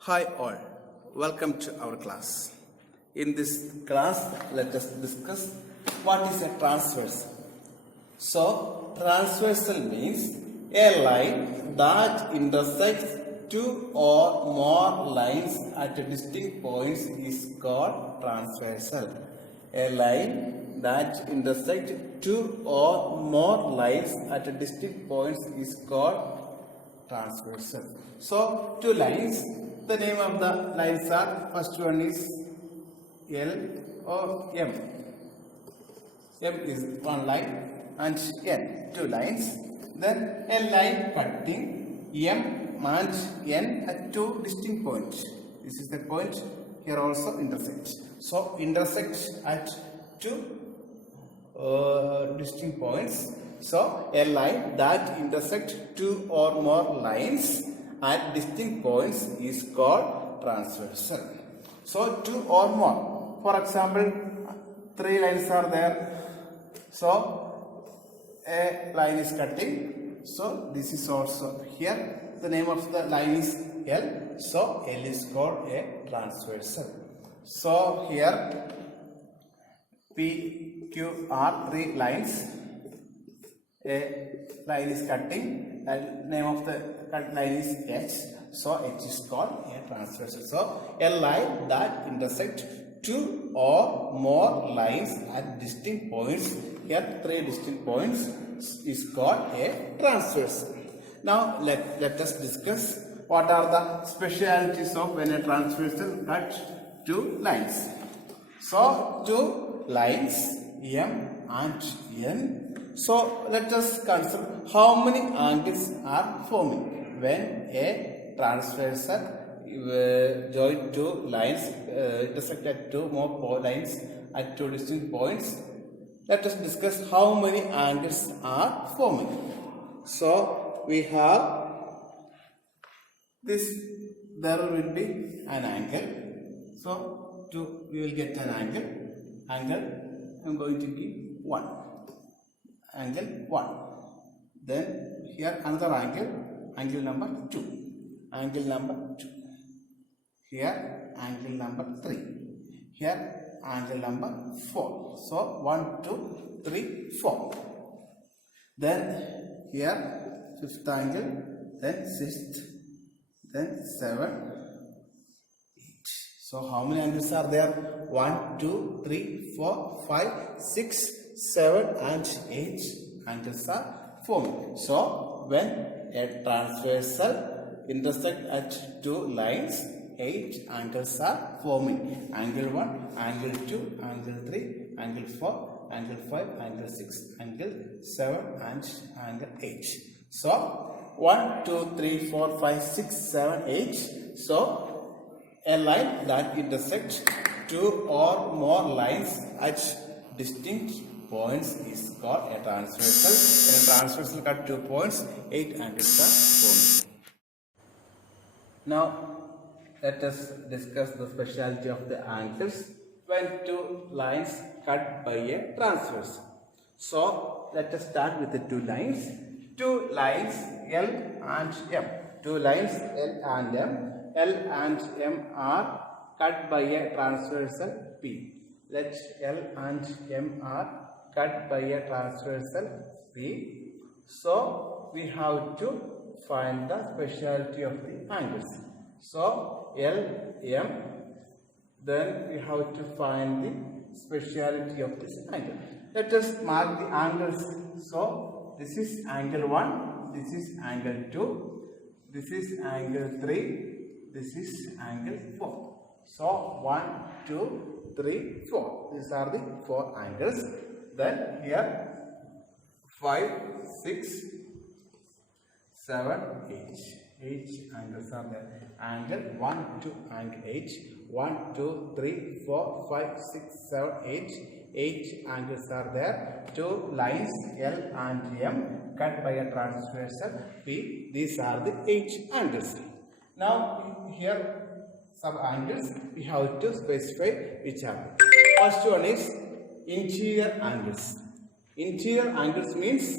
Hi all, welcome to our class. In this class, let us discuss what is a transversal. So, transversal means a line that intersects two or more lines at distinct points is called transversal. A line that intersects two or more lines at distinct points is called transversal. So, two lines. The name of the lines are, first one is L or M. M is one line and N, two lines. Then a line cutting M and N at two distinct points. This is the point, here also intersect. So, intersect at two distinct points. So, a line that intersects two or more lines at distinct points is called transversal. So, two or more. For example, three lines are there. So, a line is cutting. So, this is also here. The name of the line is L. So, L is called a transversal. So, here P, Q are three lines. A line is cutting, and name of the cut line is H. So H is called a transversal. So a line that intersects two or more lines at distinct points, here three distinct points, is called a transversal. Now let us discuss what are the specialities of when a transversal cuts two lines. So two lines M and N. So let us consider how many angles are forming when a transversal join two lines intersect at two more lines at two distinct points. Let us discuss how many angles are forming. So we have this, there will be an angle. So we will get an angle. Angle I am going to give 1. Angle 1. Then here another angle, angle number 2. Angle number 2. Here angle number 3. Here angle number 4. So 1, 2, 3, 4. Then here fifth angle, then sixth, then 7, 8. So how many angles are there? 1, 2, 3, 4, 5, 6, 7 and 8 angles are formed. So when a transversal intersect at two lines, 8 angles are forming. Angle 1, angle 2, angle 3, angle 4, angle 5, angle 6, angle 7 and angle 8. So 1, 2, 3, 4, 5, 6, 7, 8. So a line that intersects two or more lines at distinct points is called a transversal. When a transversal cut 2 points, 8 angles are formed. Now let us discuss the speciality of the angles when two lines cut by a transversal. So let us start with the two lines. Two lines L and M. Two lines L and M. L and M are cut by a transversal P. Let L and M are cut by a transversal P. So we have to find the speciality of the angles. So L, M, then we have to find the speciality of this angle. Let us mark the angles. So this is angle 1, this is angle 2, this is angle 3, this is angle 4. So 1, 2, 3, 4. These are the 4 angles. Then here 5, 6, 7, 8. 8 angles are there. Angle 1, 2, angle 8. 1, 2, 3, 4, 5, 6, 7, 8. 8 angles are there. Two lines L and M cut by a transversal P. These are the 8 angles. Now here some angles we have to specify which are. First one is interior angles. Interior angles means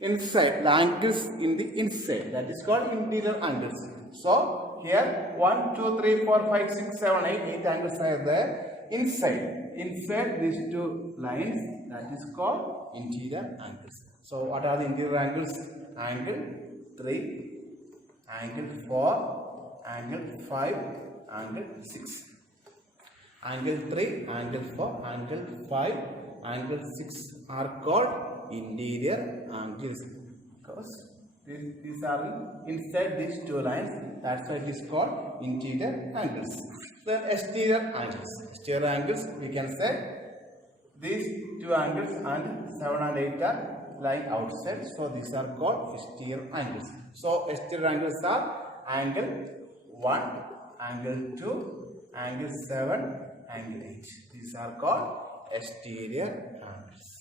inside, the angles in the inside, that is called interior angles. So here 1, 2, 3, 4, 5, 6, 7, 8 angles are there inside these two lines. That is called interior angles. So what are the interior angles? Angle 3, angle 4, angle 5, angle 6. Angle 3, angle 4, angle 5, angle 6 are called interior angles because these are inside these two lines. That's why it is called interior angles. Then exterior angles. Exterior angles, we can say these two angles and 7 and 8 are lying outside. So these are called exterior angles. So exterior angles are angle 1, angle 2, angle 7, angle 8. These are called exterior angles.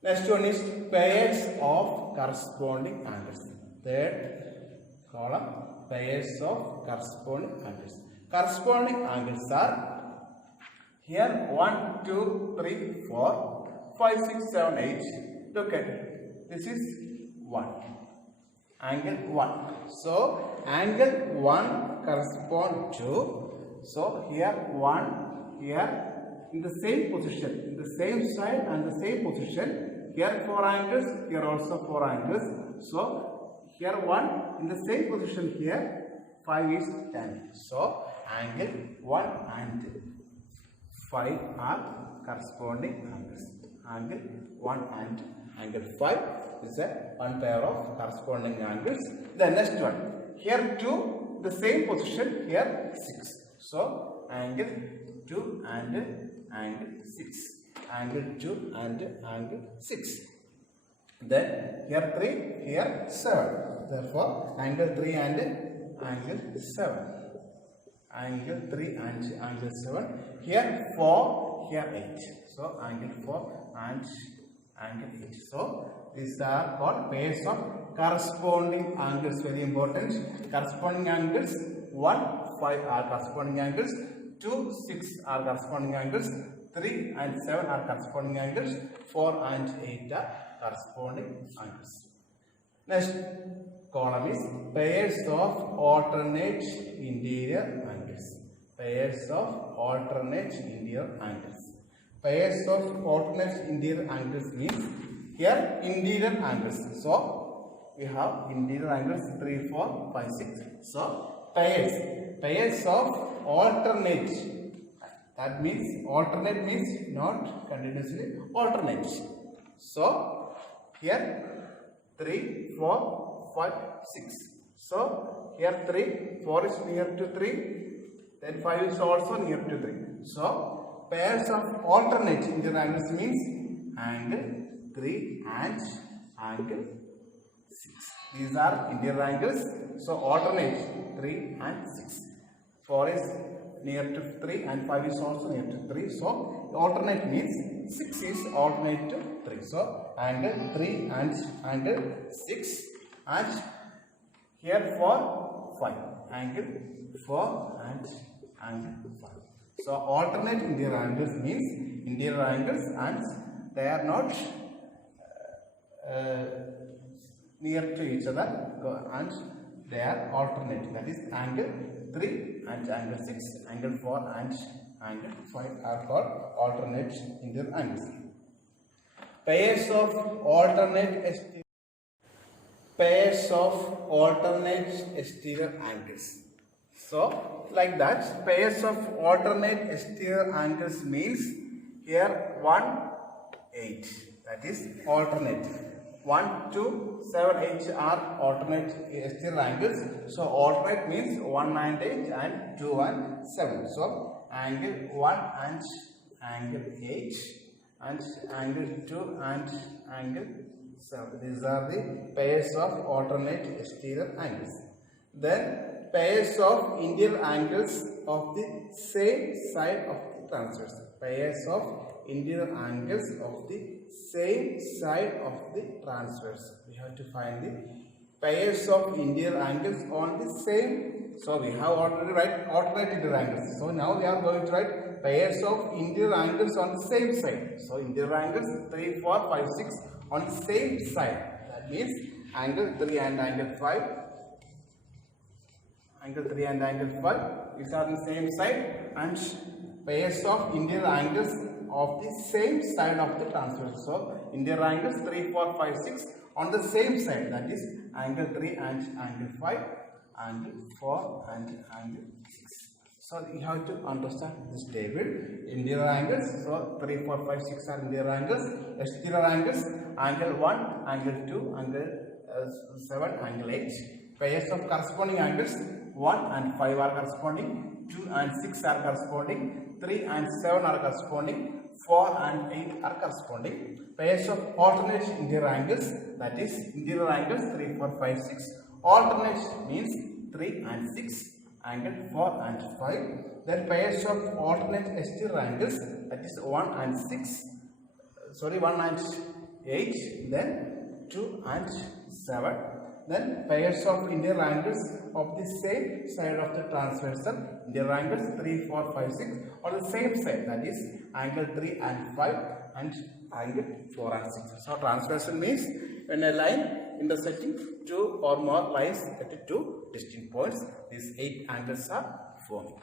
Next one is pairs of corresponding angles. Third column, pairs of corresponding angles. Corresponding angles are here 1, 2, 3, 4, 5, 6, 7, 8. Look at it. This is 1. Angle 1. So angle 1 correspond to, so here 1, here in the same position, in the same side and the same position. Here 4 angles, here also 4 angles. So here 1 in the same position, here 5 is 10. So angle 1 and 5 are corresponding angles. Angle 1 and angle 5 is a one pair of corresponding angles. The next one, here 2, the same position, here 6. So angle 2 and angle 6. Angle 2 and angle 6. Then here 3, here 7. Therefore angle 3 and angle 7. Angle 3 and angle 7. Here 4, here 8. So angle 4 and angle 8. So these are called pairs of corresponding angles. Very important. Corresponding angles 1, 5 are corresponding angles. 2, 6 are corresponding angles. 3 and 7 are corresponding angles. 4 and 8 are corresponding angles. Next column is pairs of alternate interior angles. Pairs of alternate interior angles. Pairs of alternate interior angles means here interior angles. So we have interior angles 3, 4, 5, 6. So pairs of alternate. That means alternate means not continuously, alternate. So here 3, 4, 5, 6. So here 3, 4 is near to 3, then 5 is also near to 3. So pairs of alternate interior angles means angle 3 and angle 6. These are interior angles. So alternate 3 and 6. 4 is near to 3 and 5 is also near to 3. So alternate means 6 is alternate to 3. So angle 3 and angle 6 and here 4, 5. Angle 4 and angle 5. So alternate interior angles means interior angles and they are not near to each other and they are alternate. That is angle 3 and angle 6, angle 4 and angle 5 are called alternate interior angles. Pairs of alternate exterior angles. So like that, pairs of alternate exterior angles means here 1, 8. That is alternate. 1, 2, 7, 8 are alternate exterior angles. So alternate means 1 and 8 and 2 and 7. So angle 1 and angle 8 and angle 2 and angle 7. These are the pairs of alternate exterior angles. Then pairs of interior angles of the same side of the transverse. Pairs of interior angles of the same side of the transverse. We have to find the pairs of interior angles on the same. So we have already write alternate interior angles. So now we are going to write pairs of interior angles on the same side. So interior angles 3, 4, 5, 6 on the same side. That means angle 3 and angle 5. angle 3 and angle 5. These are the same side and pairs of interior angles of the same side of the transversal. So interior angles 3, 4, 5, 6 on the same side, that is angle 3 and angle 5, angle 4 and angle 6. So you have to understand this table. Interior angles, so 3, 4, 5, 6 are interior angles. Exterior angles, angle 1, angle 2, angle 7, angle 8. Pairs of corresponding angles, 1 and 5 are corresponding, 2 and 6 are corresponding, 3 and 7 are corresponding, 4 and 8 are corresponding. Pairs of alternate interior angles, that is interior angles 3, 4, 5, 6. Alternate means 3 and 6, angle 4 and 5. Then pairs of alternate exterior angles, that is 1 and 8, then 2 and 7. Then pairs of interior angles of the same side of the transversal, interior angles 3, 4, 5, 6 on the same side, that is angle 3 and 5 and angle 4 and 6. So transversal means when a line intersecting two or more lines at two distinct points, these 8 angles are formed.